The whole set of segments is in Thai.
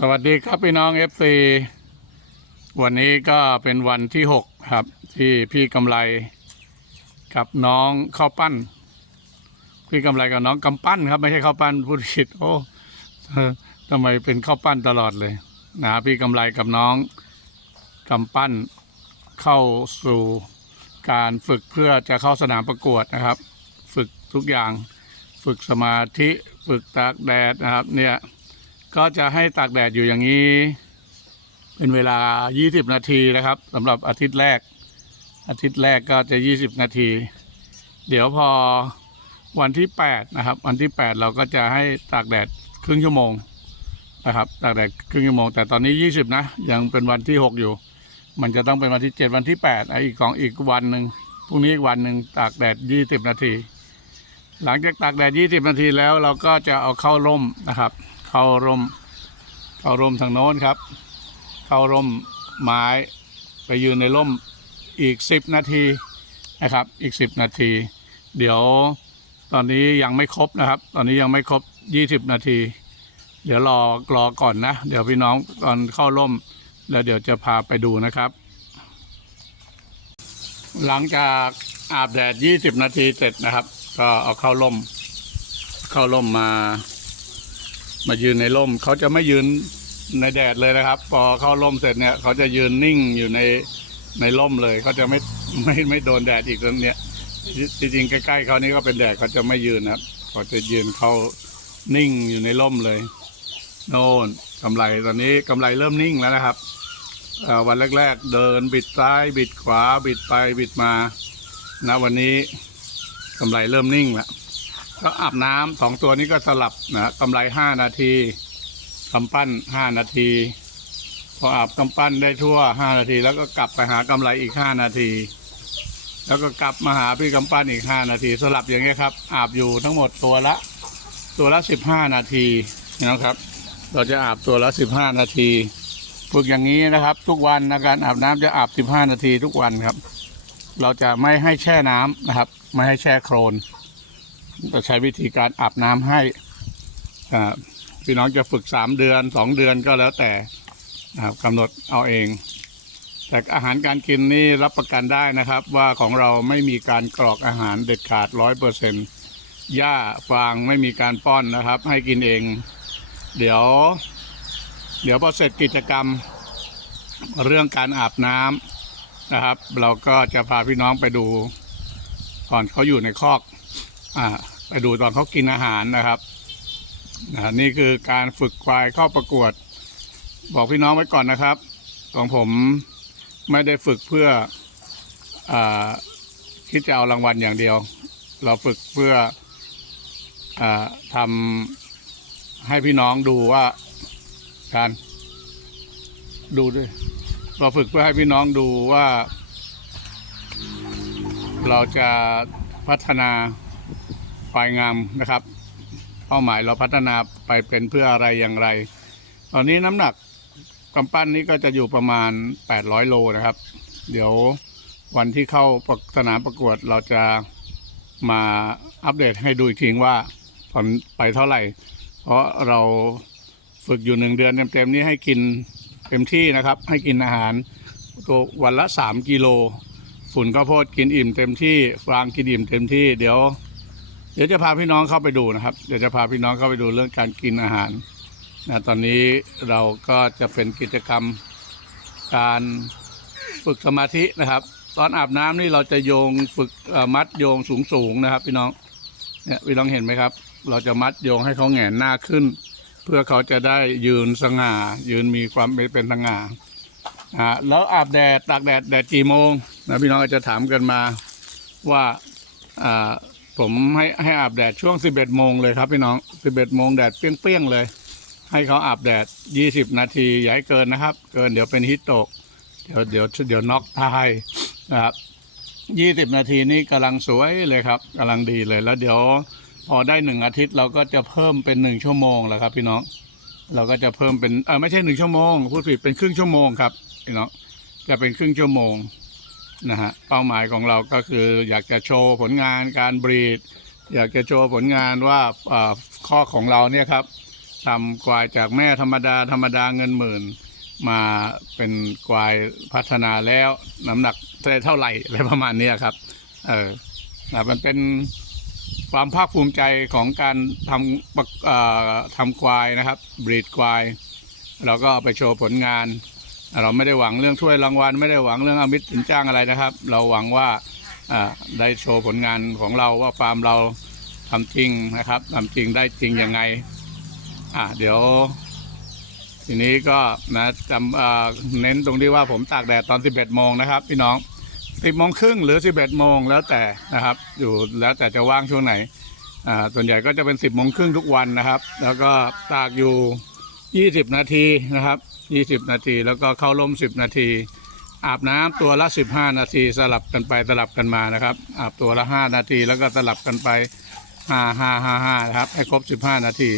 สวัสดีครับพี่น้อง FC วันนี้ก็เป็นวันที่หกครับ ที่พี่กำไรกับน้องข้าวปั้น พี่กำไรกับน้องกำปั้นครับไม่ใช่ข้าวปั้นพูดผิดโอ้ทำไมเป็นข้าวปั้นตลอดเลยนะพี่กำไรกับน้องกำปั้นเข้าสู่การฝึกเพื่อจะเข้าสนามประกวดนะครับ ฝึกทุกอย่าง ฝึกสมาธิ ฝึกตากแดดนะครับเนี่ย ก็จะให้ตากแดดอยู่อย่างนี้ เป็นเวลา 20 นาทีนะครับสำหรับอาทิตย์แรก อาทิตย์แรกก็จะ 20 นาที เดี๋ยวพอวันที่ 8 นะครับ วันที่ 8 เราก็จะให้ตากแดดครึ่งชั่วโมงนะครับตากแดดครึ่งชั่วโมง แต่ตอนนี้ 20 นะ ยังเป็นวันที่ 6 อยู่ มันจะต้องเป็นวันที่ 7 วันที่8อีกของอีกวันหนึ่งพรุ่งนี้อีกวันหนึ่งตากแดด 20 นาที หลังจากตากแดด20นาทีแล้ว เราก็จะเอาเข้าร่มนะครับ เข้าร่ม เข้าร่มทางโน้นครับ เข้าร่มไม้ไปยืนในร่มอีก10นาทีนะครับ อีก10นาที เดี๋ยวตอนนี้ยังไม่ครบนะครับ ตอนนี้ยังไม่ครบ20นาที เดี๋ยวรอรอก่อนนะ เดี๋ยวพี่น้องตอนเข้าร่ม แล้วเดี๋ยวจะพาไปดูนะครับ หลังจากอาบแดด 20 นาทีเสร็จนะครับ ก็เอาเข้าร่ม เข้าร่มมา มายืนในร่ม เขาจะไม่ยืนในแดดเลยนะครับ พอเข้าร่มเสร็จเนี่ย เขาจะยืนนิ่งอยู่ในในร่มเลย เขาจะไม่ไม่ไม่โดนแดดอีกตรงเนี้ยจริงๆใกล้ๆเขานี่ก็เป็นแดดเขาจะไม่ยืนนะครับ เขาจะยืนเขานิ่งอยู่ในร่มเลย โน่นกำไรตอนนี้กำไรเริ่มนิ่งแล้วนะครับวันแรก ๆ เดินบิดซ้าย บิดขวา บิดไปบิดมาณวันนี้ กำไรเริ่มนิ่งแล้วก็อาบน้ำสองตัวนี้ก็สลับนะกำไรห้านาทีกำปั้นห้านาที พออาบกำปั้นได้ทั่วห้านาที แล้วก็กลับไปหากำไรอีกห้านาที แล้วก็กลับมาหาพี่กำปั้นอีกห้านาที สลับอย่างเงี้ยครับ อาบอยู่ทั้งหมดตัวละ ตัวละสิบห้านาทีนะครับ เราจะอาบตัวละสิบห้านาทีฝึกอย่างนี้นะครับ ทุกวันนะการอาบน้ำจะอาบสิบห้านาทีทุกวันครับ เราจะไม่ให้แช่น้ำนะครับ ไม่ให้แช่โครนจะใช้วิธีการอาบน้ำให้พี่น้องจะฝึกสามเดือนสองเดือนก็แล้วแต่นะครับกำหนดเอาเอง แต่อาหารการกินนี่รับประกันได้นะครับ ว่าของเราไม่มีการกรอกอาหารเด็ดขาดร้อยเปอร์เซ็นต์หญ้าฟางไม่มีการป้อนนะครับ ให้กินเอง เดี๋ยว เดี๋ยวพอเสร็จกิจกรรมเรื่องการอาบน้ำนะครับ เราก็จะพาพี่น้องไปดู ก่อนเขาอยู่ในคอกอ่าไปดูตอนเขากินอาหารนะครับนี่คือการฝึกควายเข้าประกวด บอกพี่น้องไว้ก่อนนะครับของผมไม่ได้ฝึกเพื่ออคิดจะเอารางวัลอย่างเดียว เราฝึกเพื่ออทำให้พี่น้องดูว่าการดูด้วย เราฝึกเพื่อให้พี่น้องดูว่า เราจะพัฒนาควายงามนะครับ เป้าหมายเราพัฒนาไปเป็นเพื่ออะไรอย่างไร ตอนนี้น้ำหนักกำปั้นนี้ก็จะอยู่ประมาณ 800 โลนะครับ เดี๋ยววันที่เข้าสนามประกวดเราจะมาอัปเดตให้ดูอีกทีว่าผลไปเท่าไหร่ เพราะเราฝึกอยู่หนึ่งเดือนเต็มๆนี้ให้กินเต็มที่นะครับ ให้กินอาหารตัววันละ 3 กิโล ฝุ่นข้าวโพดกินอิ่มเต็มที่ฟางกินอิ่มเต็มที่เดี๋ยว เดี๋ยวจะพาพี่น้องเข้าไปดูนะครับ เดี๋ยวจะพาพี่น้องเข้าไปดูเรื่องการกินอาหารนะตอนนี้เราก็จะเป็นกิจกรรมการฝึกสมาธินะครับ ตอนอาบน้ำนี่เราจะโยงฝึกมัดโยงสูงๆนะครับ พี่น้องเนี่ยพี่น้องเห็นไหมครับ เราจะมัดโยงให้เขาแหงนหน้าขึ้น เพื่อเขาจะได้ยืนสง่า ยืนมีความเป็นสง่าอ่าแล้วอาบแดดตากแดดแดดกี่โมง นะพี่น้องอาจจะถามกันมาว่าผมให้ให้อาบแดดช่วง 11 โมงเลยครับพี่น้อง 11 โมงแดดเปรี้ยงๆเลย ให้เขาอาบแดด 20 นาทีอย่าให้เกินนะครับ เกินเดี๋ยวเป็นฮิตโตก เดี๋ยวเดี๋ยวเดี๋ยวน็อกตายนะครับ 20 นาทีนี้กำลังสวยเลยครับกำลังดีเลยแล้วเดี๋ยวพอได้หนึ่งอาทิตย์เราก็จะเพิ่มเป็นหนึ่งชั่วโมงแล้วครับ พี่น้อง เราก็จะเพิ่มเป็นเออไม่ใช่หนึ่งชั่วโมงพูดผิดเป็นครึ่งชั่วโมงครับพี่น้องจะเป็นครึ่งชั่วโมง นะฮะเป้าหมายของเราก็คืออยากจะโชว์ผลงานการบรีด อยากจะโชว์ผลงานว่าข้อของเราเนี่ยครับทำควายจากแม่ธรรมดาธรรมดาเงินหมื่น มาเป็นควายพัฒนาแล้วน้ำหนักเท่าไหร่อะไรประมาณนี้ครับเออนะมันเป็นความภาคภูมิใจของการทำทำควายนะครับบรีดควาย เราก็ไปโชว์ผลงาน เราไม่ได้หวังเรื่องถ้วยรางวัลไม่ได้หวังเรื่องอมิตรสินจ้างอะไรนะครับ เราหวังว่าได้โชว์ผลงานของเราว่าฟาร์มเราทำจริงนะครับทำจริงได้จริงยังไงอะเดี๋ยว ทีนี้ก็นะจำเอ่อเน้นตรงที่ว่าผมตากแดดตอน 11โมงนะครับ พี่น้อง10โมงครึ่งหรือ 11โมงแล้วแต่นะครับ อยู่แล้วแต่จะว่างช่วงไหนอ่าส่วนใหญ่ก็จะเป็น 10โมงครึ่งทุกวันนะครับ แล้วก็ตากอยู่ 20 นาทีนะครับ 20 นาที แล้วก็เข้าร่ม 10 นาที อาบน้ำตัวละ 15 นาทีสลับกันไปสลับกันมานะครับ อาบตัวละ 5 นาทีแล้วก็สลับกันไป 5 5 5 5นะครับให้ครบ 15 นาที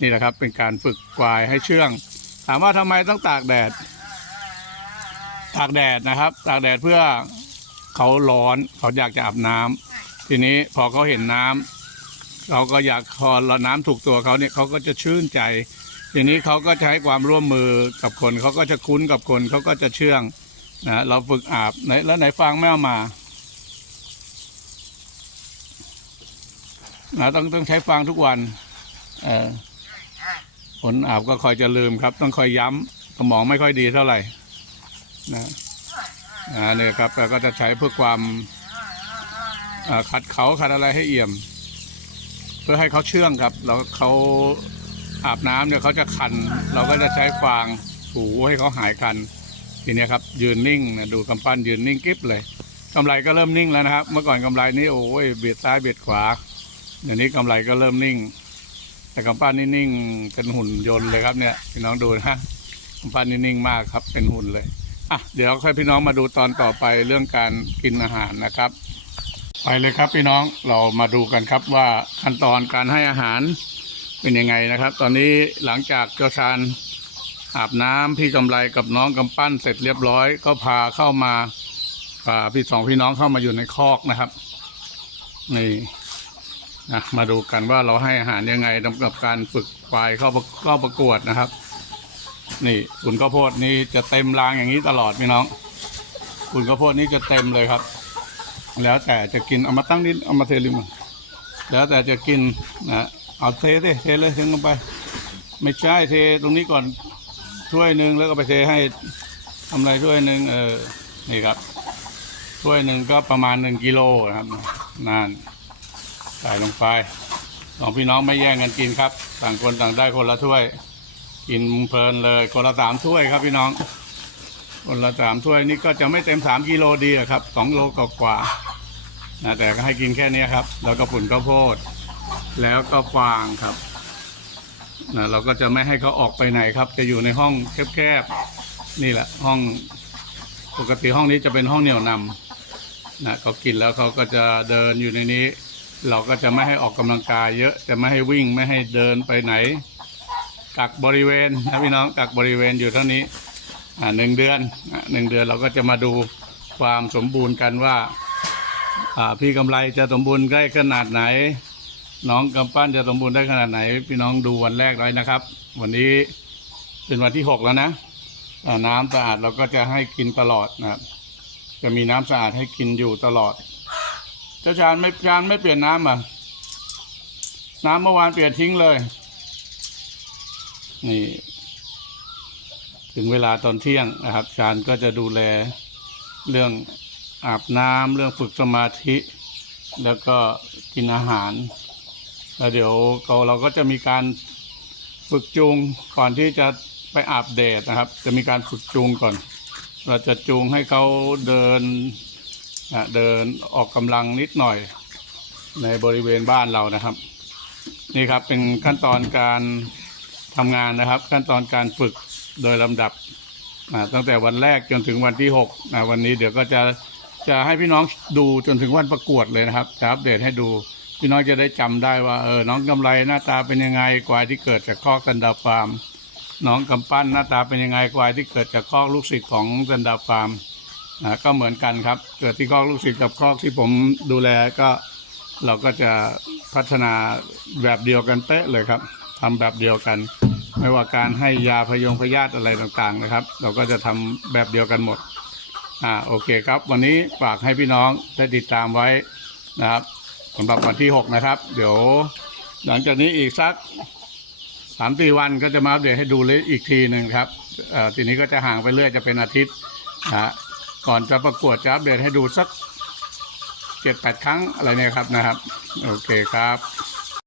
นี่แหละครับเป็นการฝึกควายให้เชื่อง ถามว่าทำไมต้องตากแดด ตากแดดนะครับ ตากแดดเพื่อเขาร้อนเขาอยากจะอาบน้ำทีนี้พอเขาเห็นน้ำเขาก็อยากพอเราน้ำถูกตัวเขาเนี่ยเขาก็จะชื่นใจ ทีนี้เขาก็จะให้ความร่วมมือกับคนเขาก็จะคุ้นกับคนเขาก็จะเชื่องนะเราฝึกอาบไหนแล้วไหนฟังแม่เอามานะต้องต้องใช้ฟางทุกวันเออผลอาบก็คอยจะลืมครับ ต้องคอยย้ำสมองไม่ค่อยดีเท่าไหร่นะอ่าเนี่ยครับเราก็จะใช้เพื่อความขัดเขาขัดอะไรให้เอี่ยม เพื่อให้เขาเชื่องครับ แล้วเขา อาบน้ำเนี่ยเขาจะคัน เราก็จะใช้ฟางถูให้เขาหายคัน ทีนี้ครับยืนนิ่งนะดูกำปั้นยืนนิ่งกิ๊บเลยกำไรก็เริ่มนิ่งแล้วนะครับ เมื่อก่อนกำไรนี่โอ้ยเบียดซ้ายเบียดขวาเดี๋ยวนี้กำไรก็เริ่มนิ่ง แต่กำปั้นนี่นิ่งเป็นหุ่นยนต์เลยครับเนี่ยพี่น้องดูนะกำปั้นนี่นิ่งมากครับเป็นหุ่นเลยอะเดี๋ยวค่อยพี่น้องมาดูตอนต่อไปเรื่องการกินอาหารนะครับ ไปเลยครับพี่น้องเรามาดูกันครับว่าขั้นตอนการให้อาหาร เป็นยังไงนะครับ ตอนนี้หลังจากเจ้าชานอาบน้ำพี่กำไรกับน้องกำปั้นเสร็จเรียบร้อย ก็พาเข้ามาพาพี่สองพี่น้องเข้ามาอยู่ในคอกนะครับนี่นะมาดูกันว่าเราให้อาหารยังไงสำหรับการฝึกควายเข้าเข้าประกวดนะครับ นี่ขุนข้าวโพดนี่จะเต็มรางอย่างนี้ตลอดพี่น้องขุนข้าวโพดนี่จะเต็มเลยครับ แล้วแต่จะกินเอามาตั้งนิดเอามาเทริมแล้วแต่จะกินนะ เอาเทสิเทเลยเทลงไป ไม่ใช่เทตรงนี้ก่อนถ้วยหนึ่งแล้วก็ไปเทให้ทำอะไรถ้วยหนึ่งเออนี่ครับถ้วยหนึ่งก็ประมาณหนึ่งกิโลนะครับนานใส่ลงไปสองพี่น้องไม่แย่งกันกินครับ ต่างคนต่างได้คนละถ้วย กินเพลินเลยคนละสามถ้วยครับพี่น้อง คนละสามถ้วยนี่ก็จะไม่เต็มสามกิโลดีครับสองโลกว่าๆนะแต่ก็ให้กินแค่นี้ครับ แล้วก็ฝุ่นข้าวโพด แล้วก็ฟางครับนะเราก็จะไม่ให้เขาออกไปไหนครับ จะอยู่ในห้องแคบๆนี่แหละห้องปกติห้องนี้จะเป็นห้องเหนี่ยวนำนะเขากินแล้วเขาก็จะเดินอยู่ในนี้ เราก็จะไม่ให้ออกกำลังกายเยอะจะไม่ให้วิ่งไม่ให้เดินไปไหน กักบริเวณนะพี่น้องกักบริเวณอยู่เท่านี้อ่าหนึ่งเดือนอะหนึ่งเดือนเราก็จะมาดูความสมบูรณ์กันว่า อ่าพี่กำไรจะสมบูรณ์ได้ขนาดไหน น้องกำปั้นจะสมบูรณ์ได้ขนาดไหน พี่น้องดูวันแรกไว้นะครับ วันนี้เป็นวันที่หกแล้วนะน้ำสะอาดเราก็จะให้กินตลอดนะครับ จะมีน้ำสะอาดให้กินอยู่ตลอดเจ้าชานไม่ชานไม่เปลี่ยนน้ำอะน้ำเมื่อวานเปลี่ยนทิ้งเลย นี่ ถึงเวลาตอนเที่ยงนะครับ ชาญก็จะดูแลเรื่องอาบน้ำเรื่องฝึกสมาธิ แล้วก็กินอาหาร แล้วเดี๋ยวเราเราก็จะมีการฝึกจูงก่อนที่จะไปอาบแดดนะครับ จะมีการฝึกจูงก่อน เราจะจูงให้เขาเดินอะเดินออกกำลังนิดหน่อยในบริเวณบ้านเรานะครับ นี่ครับเป็นขั้นตอนการทำงานนะครับ ขั้นตอนการฝึกโดยลำดับตั้งแต่วันแรกจนถึงวันที่6นะวันนี้เดี๋ยวก็จะจะให้พี่น้องดูจนถึงวันประกวดเลยนะครับจะอัปเดตให้ดู พี่น้องจะได้จำได้ว่าเออน้องกำไรหน้าตาเป็นยังไงควายที่เกิดจากคอกกันดาฟาร์ม น้องกำปั้นหน้าตาเป็นยังไงควายที่เกิดจากคอกลูกศิษย์ของกันดาฟาร์มนะก็เหมือนกันครับ เกิดที่คอกลูกศิษย์กับคอกที่ผมดูแลก็เราก็จะพัฒนาแบบเดียวกันเป๊ะเลยครับทำแบบเดียวกัน ไม่ว่าการให้ยาพยงพยาธิอะไรต่างๆนะครับ เราก็จะทำแบบเดียวกันหมดอ่าโอเคครับ วันนี้ฝากให้พี่น้องได้ติดตามไว้นะครับ สำหรับวันที่ 6 นะครับ เดี๋ยว หลังจากนี้อีกสักสามสี่วันก็จะมาอัปเดตให้ดูเลยอีกทีหนึ่งครับอ่อทีนี้ก็จะห่างไปเรื่อยจะเป็นอาทิตย์นะฮะก่อนจะประกวดจะอัปเดตให้ดูสักเจ็ดแปดครั้งอะไรเนี่ยครับนะครับ โอเคครับ